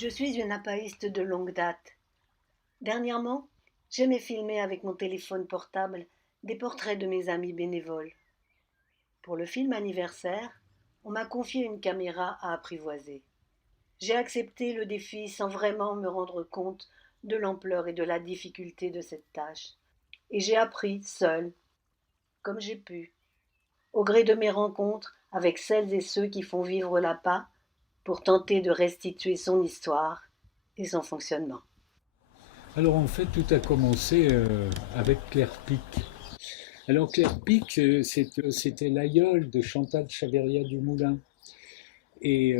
Je suis une appaïste de longue date. Dernièrement, j'aimais filmer avec mon téléphone portable des portraits de mes amis bénévoles. Pour le film anniversaire, on m'a confié une caméra à apprivoiser. J'ai accepté le défi sans vraiment me rendre compte de l'ampleur et de la difficulté de cette tâche. Et j'ai appris seule, comme j'ai pu, au gré de mes rencontres avec celles et ceux qui font vivre l'APA pour tenter de restituer son histoire et son fonctionnement. Alors en fait, tout a commencé avec Claire Pic. Alors Claire Pic, c'était l'aïeule de Chantal Chaveria du Moulin. Et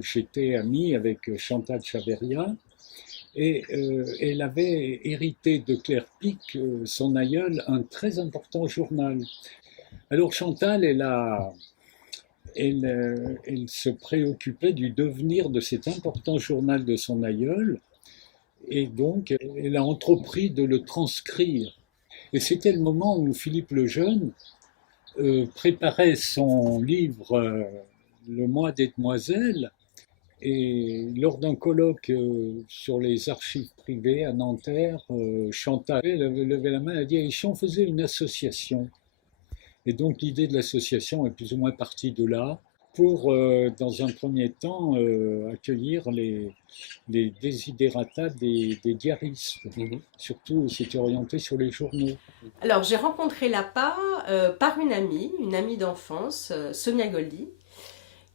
j'étais ami avec Chantal Chaveria. Et elle avait hérité de Claire Pic, son aïeul, un très important journal. Alors Chantal, elle se préoccupait du devenir de cet important journal de son aïeul. Et donc, elle a entrepris de le transcrire. Et c'était le moment où Philippe Lejeune préparait son livre Le Mois des Demoiselles. Et lors d'un colloque sur les archives privées à Nanterre, Chantal avait levé la main et a dit: et si on faisait une association? Et donc l'idée de l'association est plus ou moins partie de là pour, dans un premier temps, accueillir les desiderata des diaristes. Surtout, c'était orienté sur les journaux. Alors, j'ai rencontré l'APA par une amie d'enfance, Sonia Goldi,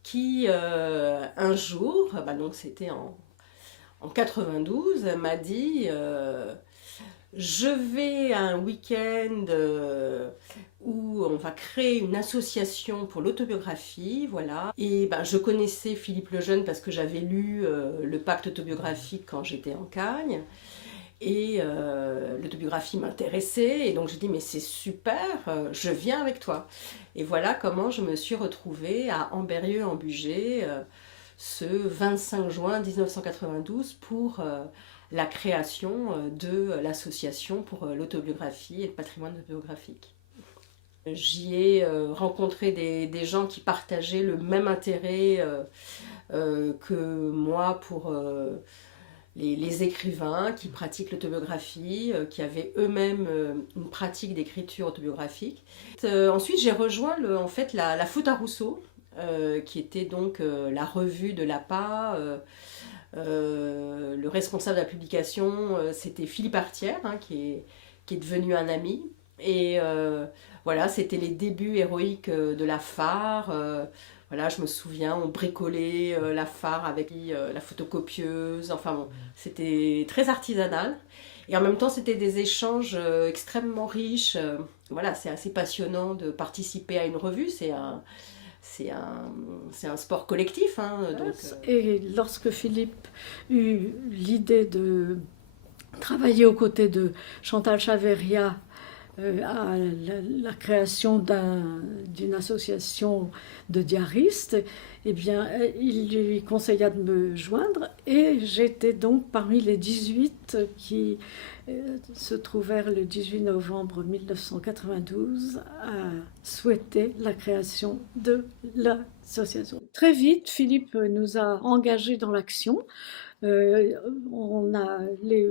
qui un jour, donc c'était en 92, m'a dit je vais à un week-end où on va créer une association pour l'autobiographie, voilà. Et je connaissais Philippe Lejeune parce que j'avais lu le pacte autobiographique quand j'étais en Cagne. Et l'autobiographie m'intéressait, et donc j'ai dit mais c'est super, je viens avec toi. Et voilà comment je me suis retrouvée à Ambérieu-en-Bugey ce 25 juin 1992 pour la création de l'association pour l'autobiographie et le patrimoine autobiographique. J'y ai rencontré des gens qui partageaient le même intérêt que moi pour les écrivains qui pratiquent l'autobiographie, qui avaient eux-mêmes une pratique d'écriture autobiographique. Ensuite, j'ai rejoint en fait, la Faute à Rousseau, qui était donc la revue de l'APA. Le responsable de la publication, c'était Philippe Artière, qui est devenu un ami. Et voilà, c'était les débuts héroïques de la phare. Voilà, je me souviens, on bricolait la phare avec la photocopieuse. Enfin bon, c'était très artisanal. Et en même temps, c'était des échanges extrêmement riches. Voilà, c'est assez passionnant de participer à une revue. C'est un sport collectif. Donc, Et lorsque Philippe eut l'idée de travailler aux côtés de Chantal Chaveria à la création d'une association de diaristes, eh bien, il lui conseilla de me joindre et j'étais donc parmi les 18 qui se trouvèrent le 18 novembre 1992 à souhaiter la création de l'association. Très vite, Philippe nous a engagés dans l'action. On a les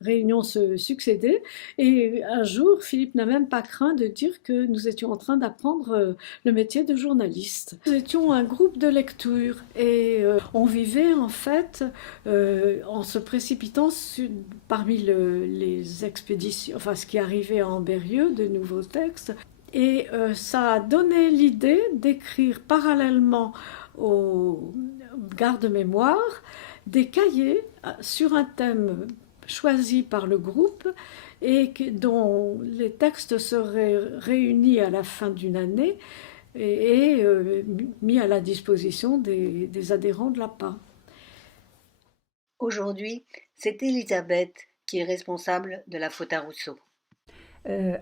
réunions se succédaient et un jour, Philippe n'a même pas craint de dire que nous étions en train d'apprendre le métier de journaliste. Nous étions un groupe de lecture et on vivait en fait en se précipitant parmi les expéditions, enfin ce qui arrivait à Ambérieu, de nouveaux textes. Et ça a donné l'idée d'écrire parallèlement aux gardes-mémoire des cahiers sur un thème choisi par le groupe et dont les textes seraient réunis à la fin d'une année et mis à la disposition des adhérents de l'APA. Aujourd'hui, c'est Elisabeth qui est responsable de la Faute à Rousseau.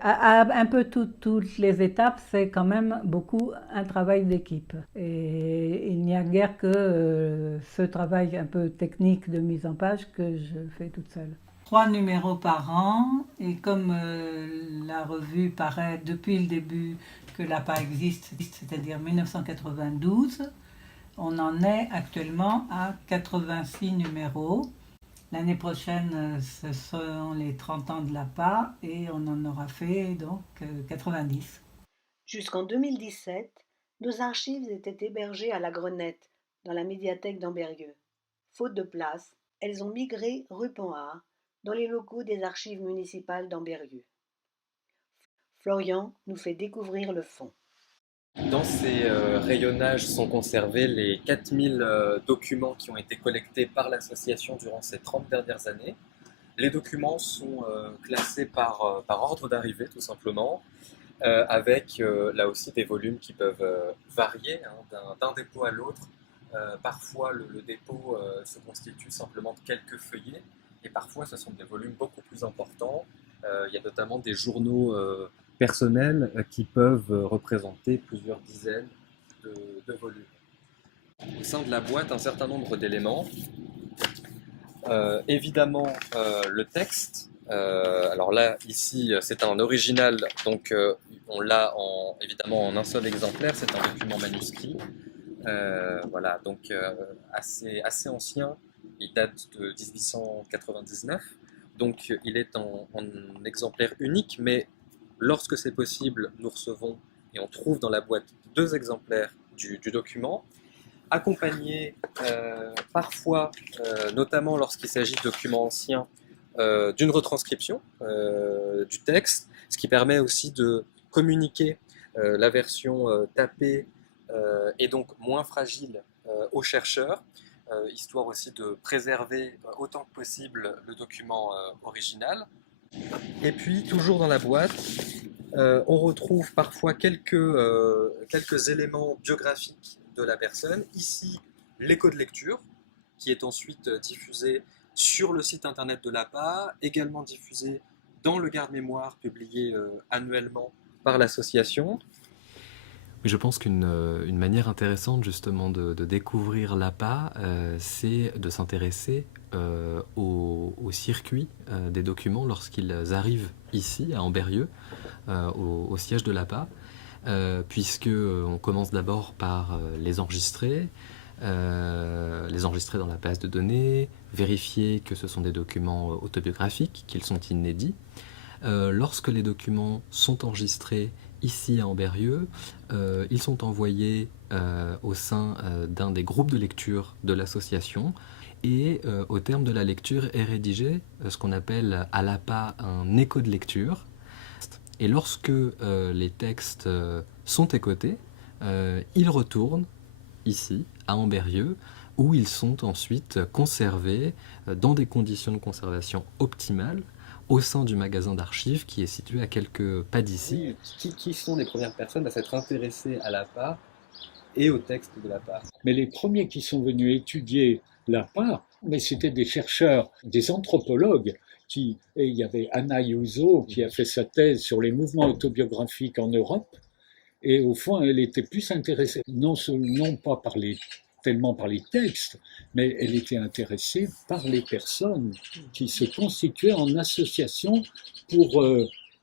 À un peu toutes les étapes, c'est quand même beaucoup un travail d'équipe. Et il n'y a guère que ce travail un peu technique de mise en page que je fais toute seule. 3 numéros par an, et comme la revue paraît depuis le début que l'APA existe, c'est-à-dire 1992, On en est actuellement à 86 numéros. L'année prochaine, ce seront les 30 ans de l'APA et on en aura fait donc 90. Jusqu'en 2017, nos archives étaient hébergées à la Grenette, dans la médiathèque d'Ambérieu. Faute de place, elles ont migré rue Panhard, dans les locaux des archives municipales d'Ambérieu. Florian nous fait découvrir le fond. Dans ces rayonnages sont conservés les 4000 documents qui ont été collectés par l'association durant ces 30 dernières années. Les documents sont classés par ordre d'arrivée, tout simplement, avec là aussi des volumes qui peuvent varier d'un dépôt à l'autre. Parfois, le dépôt se constitue simplement de quelques feuillets, et parfois, ce sont des volumes beaucoup plus importants. Il y a notamment des journaux personnels qui peuvent représenter plusieurs dizaines de volumes. Au sein de la boîte, un certain nombre d'éléments. Évidemment, le texte. Alors là, ici, c'est un original, donc on l'a évidemment en un seul exemplaire. C'est un document manuscrit. Voilà, donc assez ancien. Il date de 1899. Donc il est en exemplaire unique, mais lorsque c'est possible, nous recevons et on trouve dans la boîte 2 exemplaires du document, accompagnés parfois, notamment lorsqu'il s'agit de documents anciens, d'une retranscription du texte, ce qui permet aussi de communiquer la version tapée et donc moins fragile aux chercheurs, histoire aussi de préserver autant que possible le document original. Et puis, toujours dans la boîte, on retrouve parfois quelques éléments biographiques de la personne. Ici, l'écho de lecture, qui est ensuite diffusé sur le site internet de l'APA, également diffusé dans le garde-mémoire publié annuellement par l'association. Je pense qu'une manière intéressante justement de découvrir l'APA, c'est de s'intéresser au circuit des documents lorsqu'ils arrivent ici, à Ambérieu, au siège de l'APA, puisque on commence d'abord par les enregistrer dans la base de données, vérifier que ce sont des documents autobiographiques, qu'ils sont inédits. Lorsque les documents sont enregistrés ici à Ambérieu, ils sont envoyés au sein d'un des groupes de lecture de l'association et au terme de la lecture est rédigé ce qu'on appelle à l'APA un écho de lecture. Et lorsque les textes sont écoutés, ils retournent ici à Ambérieu où ils sont ensuite conservés dans des conditions de conservation optimales au sein du magasin d'archives qui est situé à quelques pas d'ici. Qui sont les premières personnes à s'être intéressées à l'APA et au texte de l'APA? Mais les premiers qui sont venus étudier l'APA, mais c'était des chercheurs, des anthropologues. Et il y avait Anna Iuso qui a fait sa thèse sur les mouvements autobiographiques en Europe. Et au fond, elle était plus intéressée, non pas tellement par les textes, mais elle était intéressée par les personnes qui se constituaient en association pour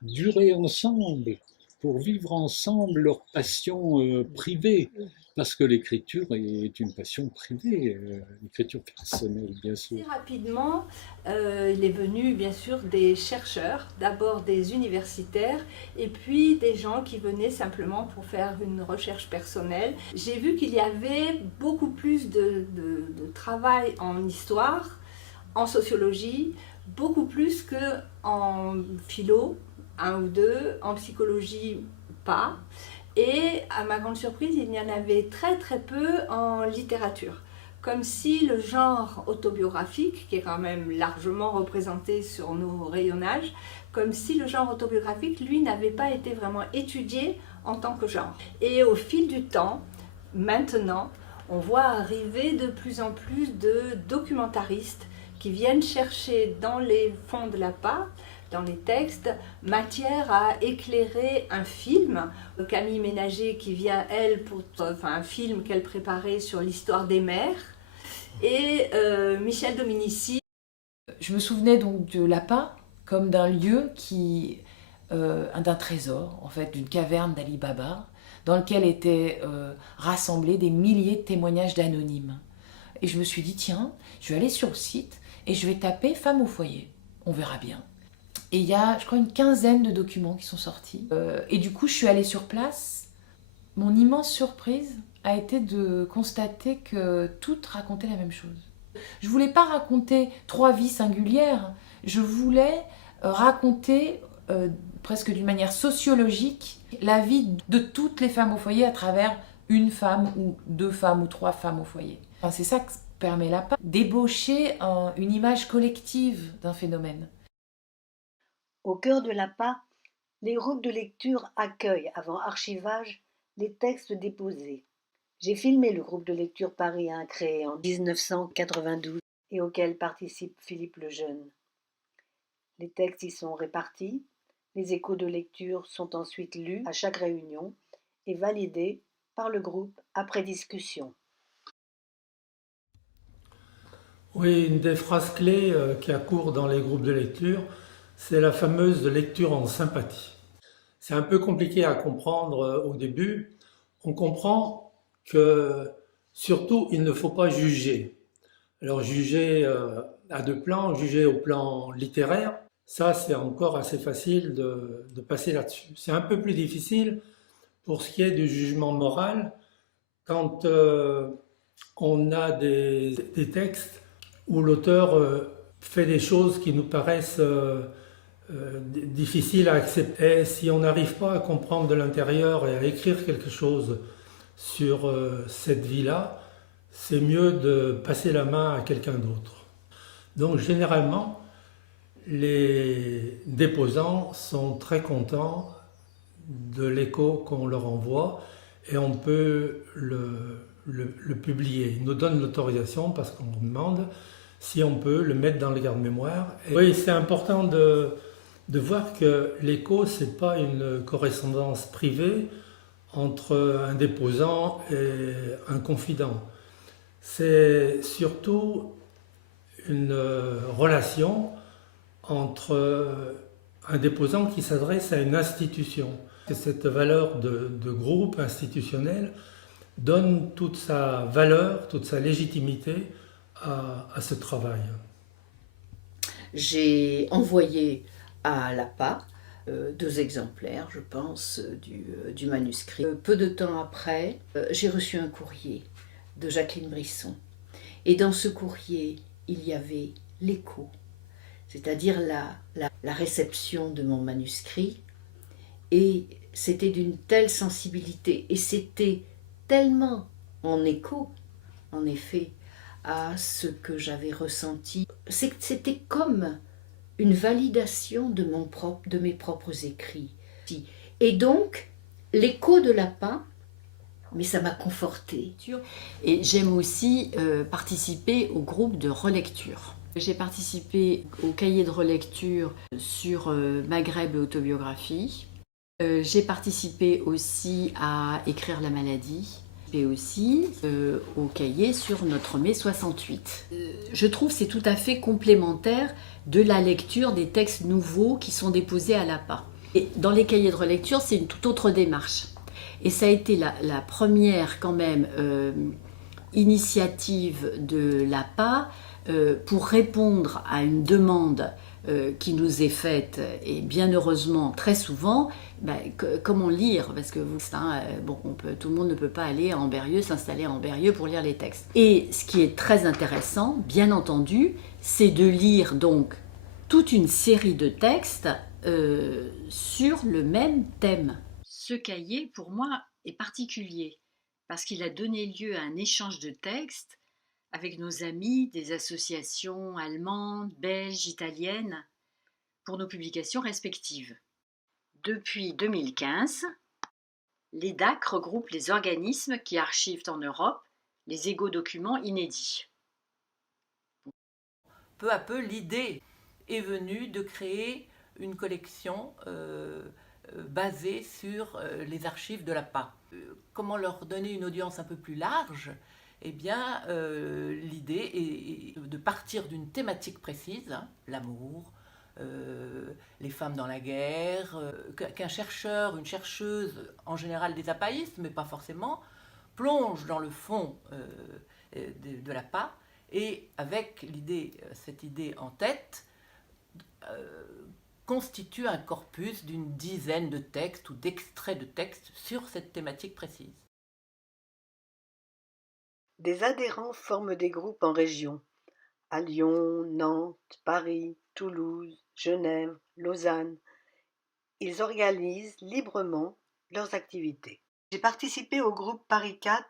durer ensemble, pour vivre ensemble leur passion privée. Parce que l'écriture est une passion privée, l'écriture personnelle, bien sûr. Très rapidement, il est venu bien sûr des chercheurs, d'abord des universitaires, et puis des gens qui venaient simplement pour faire une recherche personnelle. J'ai vu qu'il y avait beaucoup plus de travail en histoire, en sociologie, beaucoup plus qu'en philo, 1 ou 2, en psychologie, pas. Et à ma grande surprise, il y en avait très très peu en littérature. Comme si le genre autobiographique, qui est quand même largement représenté sur nos rayonnages, comme si le genre autobiographique, lui, n'avait pas été vraiment étudié en tant que genre. Et au fil du temps, maintenant, on voit arriver de plus en plus de documentaristes qui viennent chercher dans les fonds de l'APA, dans les textes, matière à éclairer un film. Camille Ménager qui vient, elle, pour un film qu'elle préparait sur l'histoire des mers. Et Michel Dominici. Je me souvenais donc de l'APA comme d'un lieu d'un trésor, en fait, d'une caverne d'Ali Baba, dans lequel étaient rassemblés des milliers de témoignages d'anonymes. Et je me suis dit, tiens, je vais aller sur le site et je vais taper femmes au foyer. On verra bien. Et il y a, je crois, une quinzaine de documents qui sont sortis. Et du coup, je suis allée sur place. Mon immense surprise a été de constater que toutes racontaient la même chose. Je ne voulais pas raconter 3 vies singulières. Je voulais raconter, presque d'une manière sociologique, la vie de toutes les femmes au foyer à travers une femme ou 2 femmes ou 3 femmes au foyer. Enfin, c'est ça que permet l'APA, d'ébaucher une image collective d'un phénomène. Au cœur de l'APA, les groupes de lecture accueillent, avant archivage, les textes déposés. J'ai filmé le groupe de lecture Paris 1 créé en 1992 et auquel participe Philippe Lejeune. Les textes y sont répartis, les échos de lecture sont ensuite lus à chaque réunion et validés par le groupe après discussion. Oui, une des phrases clés qui accourt dans les groupes de lecture, c'est la fameuse lecture en sympathie. C'est un peu compliqué à comprendre au début. On comprend que, surtout, il ne faut pas juger. Alors, juger à 2 plans, juger au plan littéraire, ça, c'est encore assez facile de passer là-dessus. C'est un peu plus difficile pour ce qui est du jugement moral, quand on a des textes où l'auteur fait des choses qui nous paraissent difficiles à accepter. Et si on n'arrive pas à comprendre de l'intérieur et à écrire quelque chose sur cette vie-là, c'est mieux de passer la main à quelqu'un d'autre. Donc généralement, les déposants sont très contents de l'écho qu'on leur envoie et on peut le publier. Ils nous donnent l'autorisation parce qu'on nous demande si on peut le mettre dans le garde-mémoire. Oui, c'est important de voir que l'écho, ce n'est pas une correspondance privée entre un déposant et un confident. C'est surtout une relation entre un déposant qui s'adresse à une institution. Et cette valeur de groupe institutionnel donne toute sa valeur, toute sa légitimité à ce travail. J'ai envoyé à l'APA 2 exemplaires, je pense, du manuscrit. Peu de temps après, j'ai reçu un courrier de Jacqueline Brisson. Et dans ce courrier, il y avait l'écho, c'est-à-dire la réception de mon manuscrit. Et c'était d'une telle sensibilité, et c'était tellement en écho, en effet, à ce que j'avais ressenti. C'était comme une validation de mes propres écrits. Et donc, l'écho de l'APA, mais ça m'a confortée. Et j'aime aussi participer au groupe de relecture. J'ai participé au cahier de relecture sur Maghreb et autobiographie. J'ai participé aussi à Écrire la maladie et aussi au cahier sur notre mai 68. Je trouve que c'est tout à fait complémentaire de la lecture des textes nouveaux qui sont déposés à l'APA. Et dans les cahiers de relecture, c'est une toute autre démarche. Et ça a été la première quand même initiative de l'APA pour répondre à une demande qui nous est faite, et bien heureusement très souvent, comment lire, parce que tout le monde ne peut pas aller à Ambérieu, s'installer à Ambérieu pour lire les textes. Et ce qui est très intéressant, bien entendu, c'est de lire donc toute une série de textes sur le même thème. Ce cahier, pour moi, est particulier, parce qu'il a donné lieu à un échange de textes avec nos amis des associations allemandes, belges, italiennes, pour nos publications respectives. Depuis 2015, l'EDAC regroupe les organismes qui archivent en Europe les égaux-documents inédits. Peu à peu, l'idée est venue de créer une collection basée sur les archives de l'APA. Comment leur donner une audience un peu plus large ? Eh bien, l'idée est de partir d'une thématique précise, l'amour, les femmes dans la guerre, qu'un chercheur, une chercheuse, en général des apaïstes, mais pas forcément, plonge dans le fond de l'APA et avec cette idée en tête, constitue un corpus d'une dizaine de textes ou d'extraits de textes sur cette thématique précise. Des adhérents forment des groupes en région, à Lyon, Nantes, Paris, Toulouse, Genève, Lausanne. Ils organisent librement leurs activités. J'ai participé au groupe Paris 4,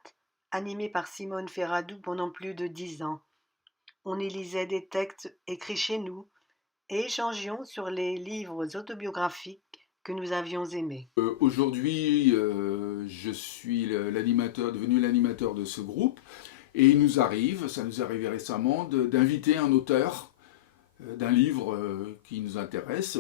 animé par Simone Ferradou pendant plus de 10 ans. On y lisait des textes écrits chez nous et échangions sur les livres autobiographiques que nous avions aimés. Aujourd'hui, je suis devenu l'animateur de ce groupe, et il nous arrive, ça nous est arrivé récemment, d'inviter un auteur d'un livre qui nous intéresse.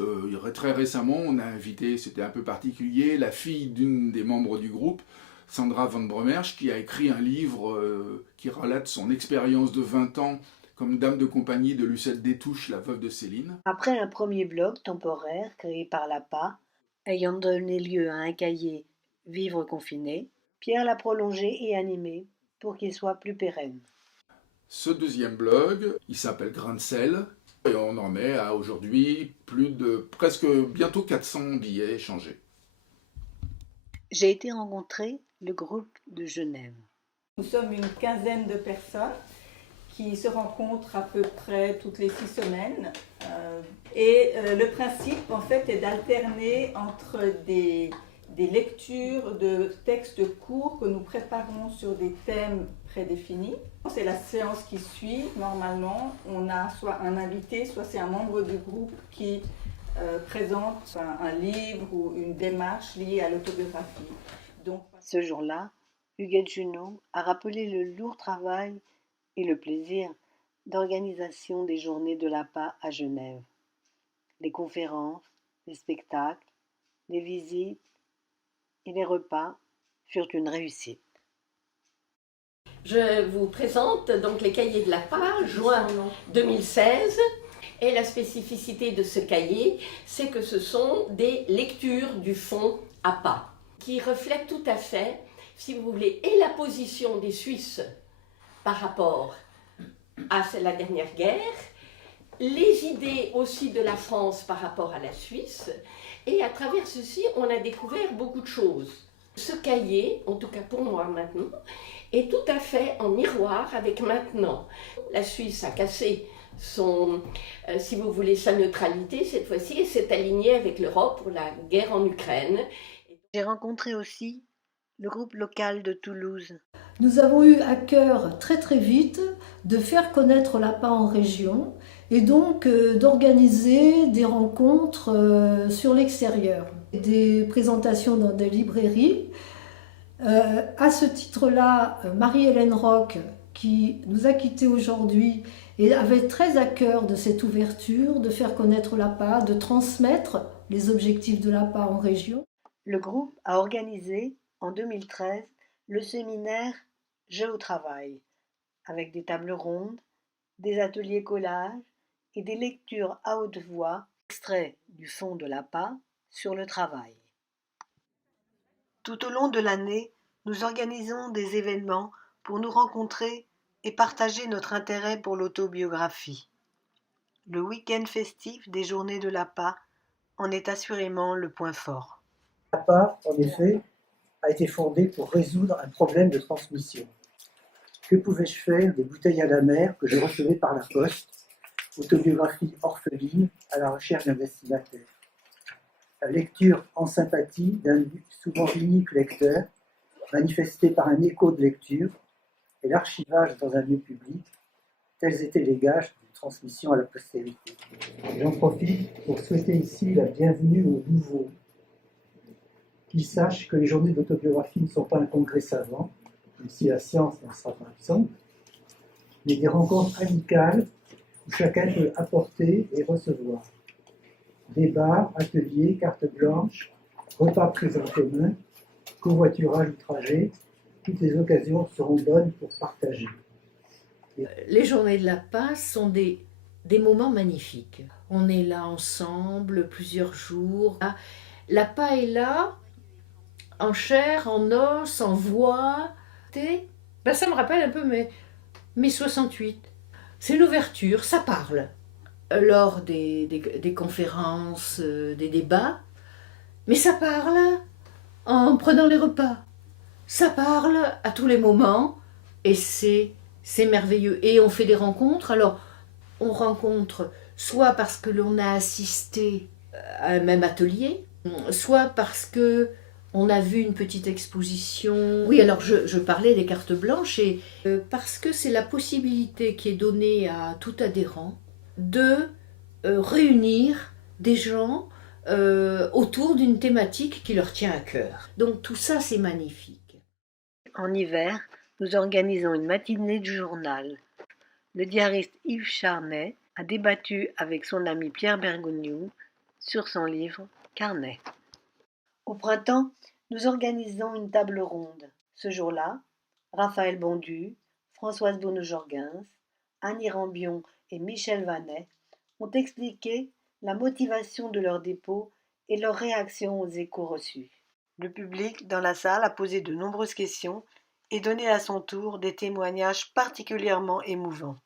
Très récemment, on a invité, c'était un peu particulier, la fille d'une des membres du groupe, Sandra Van Bromersch, qui a écrit un livre qui relate son expérience de 20 ans comme dame de compagnie de Lucette Détouche, la veuve de Céline. Après un premier blog temporaire créé par l'APA, ayant donné lieu à un cahier Vivre confiné, Pierre l'a prolongé et animé pour qu'il soit plus pérenne. Ce deuxième blog, il s'appelle Grain de sel, et on en est à aujourd'hui presque bientôt 400 billets échangés. J'ai été rencontrer le groupe de Genève. Nous sommes une quinzaine de personnes qui se rencontrent à peu près toutes les 6 semaines. Le principe, en fait, est d'alterner entre des lectures de textes courts que nous préparons sur des thèmes prédéfinis. C'est la séance qui suit. Normalement, on a soit un invité, soit c'est un membre du groupe qui présente un livre ou une démarche liée à l'autobiographie. Donc, ce jour-là, Huguette Junot a rappelé le lourd travail et le plaisir d'organisation des journées de l'APA à Genève. Les conférences, les spectacles, les visites et les repas furent une réussite. Je vous présente donc les cahiers de l'APA, juin 2016. Et la spécificité de ce cahier, c'est que ce sont des lectures du fond APA, qui reflètent tout à fait, si vous voulez, et la position des Suisses par rapport à la dernière guerre, les idées aussi de la France par rapport à la Suisse, et à travers ceci, on a découvert beaucoup de choses. Ce cahier, en tout cas pour moi maintenant, est tout à fait en miroir avec maintenant. La Suisse a cassé si vous voulez, sa neutralité cette fois-ci et s'est alignée avec l'Europe pour la guerre en Ukraine. J'ai rencontré aussi le groupe local de Toulouse. Nous avons eu à cœur très très vite de faire connaître l'APA en région et donc d'organiser des rencontres sur l'extérieur, des présentations dans des librairies. À ce titre-là, Marie-Hélène Roch, qui nous a quittés aujourd'hui, et avait très à cœur de cette ouverture, de faire connaître l'APA, de transmettre les objectifs de l'APA en région. Le groupe a organisé en 2013 le séminaire Jeux au travail, avec des tables rondes, des ateliers collages et des lectures à haute voix, extraits du fond de l'APA sur le travail. Tout au long de l'année, nous organisons des événements pour nous rencontrer et partager notre intérêt pour l'autobiographie. Le week-end festif des journées de l'APA en est assurément le point fort. L'APA, en effet, a été fondée pour résoudre un problème de transmission. Que pouvais-je faire des bouteilles à la mer que je recevais par la poste, autobiographie orpheline à la recherche d'un destinataire? La lecture en sympathie d'un souvent unique lecteur, manifesté par un écho de lecture, et l'archivage dans un lieu public, tels étaient les gages de transmission à la postérité. J'en profite pour souhaiter ici la bienvenue aux nouveaux, qu'ils sachent que les journées d'autobiographie ne sont pas un congrès savant, même si la science n'en sera pas absente, mais des rencontres amicales où chacun peut apporter et recevoir. Débats, ateliers, cartes blanches, repas pris en commun, covoiturage ou trajet, toutes les occasions seront bonnes pour partager. Les journées de l'APA sont des des moments magnifiques. On est là ensemble plusieurs jours. L'APA est là, en chair, en os, en voix. Ben, ça me rappelle un peu mes 68. C'est l'ouverture, ça parle. Lors des conférences, des débats, mais ça parle en prenant les repas. Ça parle à tous les moments et c'est merveilleux. Et on fait des rencontres. Alors, on rencontre soit parce que l'on a assisté à un même atelier, soit parce que on a vu une petite exposition. Oui, alors je parlais des cartes blanches et parce que c'est la possibilité qui est donnée à tout adhérent de réunir des gens autour d'une thématique qui leur tient à cœur. Donc tout ça, c'est magnifique. En hiver, nous organisons une matinée du journal. Le diariste Yves Charnay a débattu avec son ami Pierre Bergogneau sur son livre Carnet. Au printemps, nous organisons une table ronde. Ce jour-là, Raphaël Bondu, Françoise Bonneau-Jorgens, Annie Rambion et Michel Vanet ont expliqué la motivation de leur dépôt et leur réaction aux échos reçus. Le public dans la salle a posé de nombreuses questions et donné à son tour des témoignages particulièrement émouvants.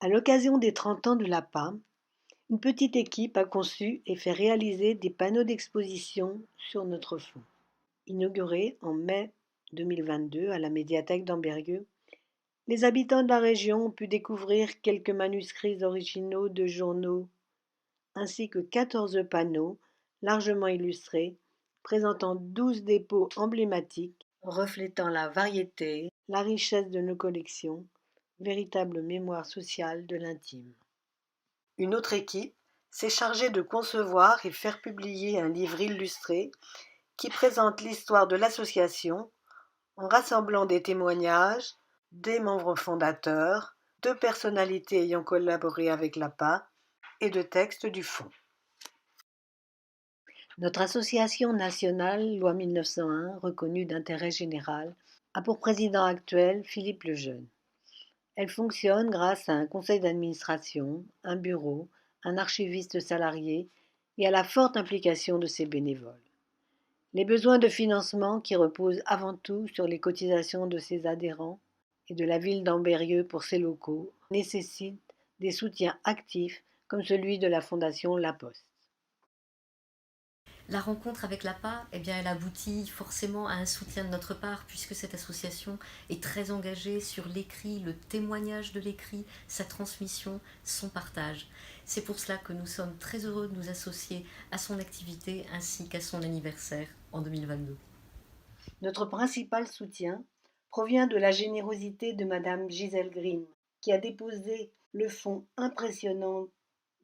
À l'occasion des 30 ans de l'APA, une petite équipe a conçu et fait réaliser des panneaux d'exposition sur notre fond. Inaugurés en mai 2022 à la médiathèque d'Ambérieu, les habitants de la région ont pu découvrir quelques manuscrits originaux de journaux, ainsi que 14 panneaux largement illustrés, présentant 12 dépôts emblématiques, reflétant la variété, la richesse de nos collections, véritable mémoire sociale de l'intime. Une autre équipe s'est chargée de concevoir et faire publier un livre illustré qui présente l'histoire de l'association en rassemblant des témoignages, des membres fondateurs, de personnalités ayant collaboré avec l'APA et de textes du fond. Notre association nationale, loi 1901, reconnue d'intérêt général, a pour président actuel Philippe Lejeune. Elle fonctionne grâce à un conseil d'administration, un bureau, un archiviste salarié et à la forte implication de ses bénévoles. Les besoins de financement, qui reposent avant tout sur les cotisations de ses adhérents et de la ville d'Ambérieu pour ses locaux, nécessitent des soutiens actifs comme celui de la Fondation La Poste. La rencontre avec l'APA, elle aboutit forcément à un soutien de notre part, puisque cette association est très engagée sur l'écrit, le témoignage de l'écrit, sa transmission, son partage. C'est pour cela que nous sommes très heureux de nous associer à son activité ainsi qu'à son anniversaire en 2022. Notre principal soutien provient de la générosité de Madame Gisèle Grimm, qui a déposé le fonds impressionnant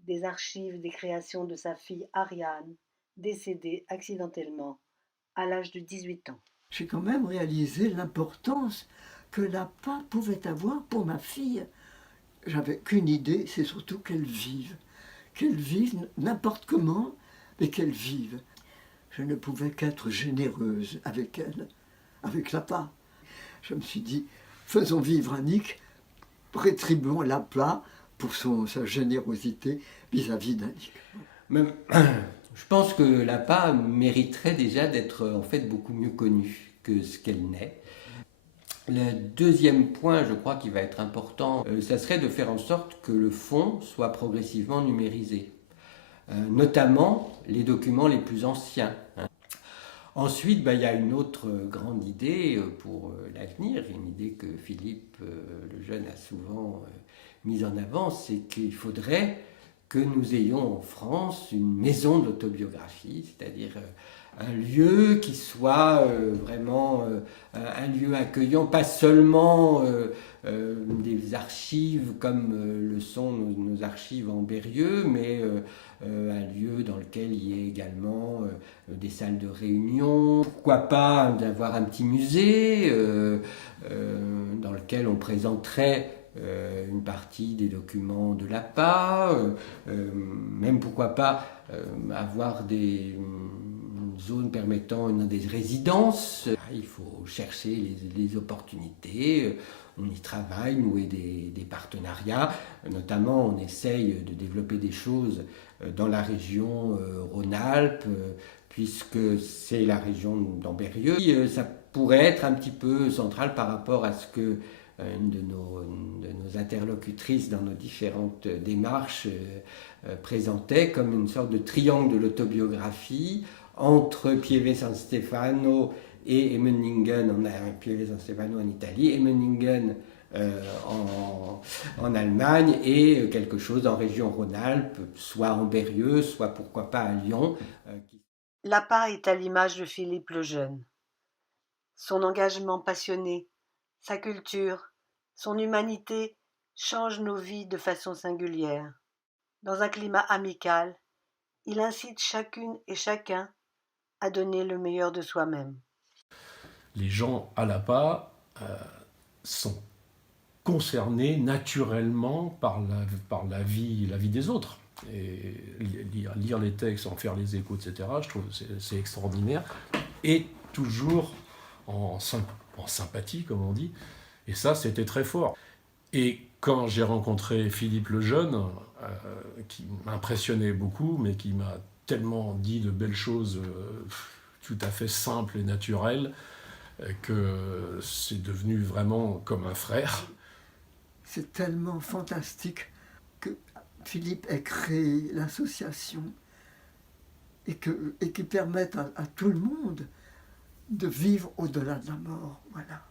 des archives des créations de sa fille Ariane, décédée accidentellement à l'âge de 18 ans. J'ai quand même réalisé l'importance que l'APA pouvait avoir pour ma fille. J'avais qu'une idée, c'est surtout qu'elle vive n'importe comment, mais qu'elle vive. Je ne pouvais qu'être généreuse avec elle, avec l'APA. Je me suis dit, faisons vivre Annick, rétribuons l'APA pour sa générosité vis-à-vis d'Annick. Je pense que l'APA mériterait déjà d'être en fait beaucoup mieux connue que ce qu'elle n'est. Le deuxième point, je crois, qui va être important, ça serait de faire en sorte que le fonds soit progressivement numérisé, notamment les documents les plus anciens. Ensuite, il y a une autre grande idée pour l'avenir, une idée que Philippe Lejeune a souvent mise en avant, c'est qu'il faudrait que nous ayons en France une maison d'autobiographie, c'est-à-dire un lieu qui soit vraiment un lieu accueillant, pas seulement des archives comme le sont nos archives en Berrieux, mais un lieu dans lequel il y ait également des salles de réunion. Pourquoi pas d'avoir un petit musée dans lequel on présenterait une partie des documents de l'APA, même pourquoi pas avoir des zones permettant des résidences. Il faut chercher les opportunités. on y travaille, nouer des partenariats. Notamment, on essaye de développer des choses dans la région Rhône-Alpes, puisque c'est la région d'Ambérieu. Ça pourrait être un petit peu central par rapport à ce que une de nos interlocutrices dans nos différentes démarches présentait comme une sorte de triangle de l'autobiographie entre Pieve San Stefano et Emmendingen, Pieve San Stefano en Italie, Emmendingen en Allemagne et quelque chose en région Rhône-Alpes, soit Ambérieu, soit pourquoi pas à Lyon. L'APA est à l'image de Philippe Lejeune. Son engagement passionné, sa culture, son humanité changent nos vies de façon singulière. Dans un climat amical, il incite chacune et chacun à donner le meilleur de soi-même. Les gens à l'APA sont concernés naturellement par la vie des autres. Et lire les textes, en faire les échos, etc., je trouve que c'est extraordinaire. Et toujours en sympathie, comme on dit. Et ça, c'était très fort. Et quand j'ai rencontré Philippe Lejeune, qui m'impressionnait beaucoup, mais qui m'a tellement dit de belles choses tout à fait simples et naturelles, que c'est devenu vraiment comme un frère. C'est tellement fantastique que Philippe ait créé l'association et qui permette à tout le monde de vivre au-delà de la mort. Voilà.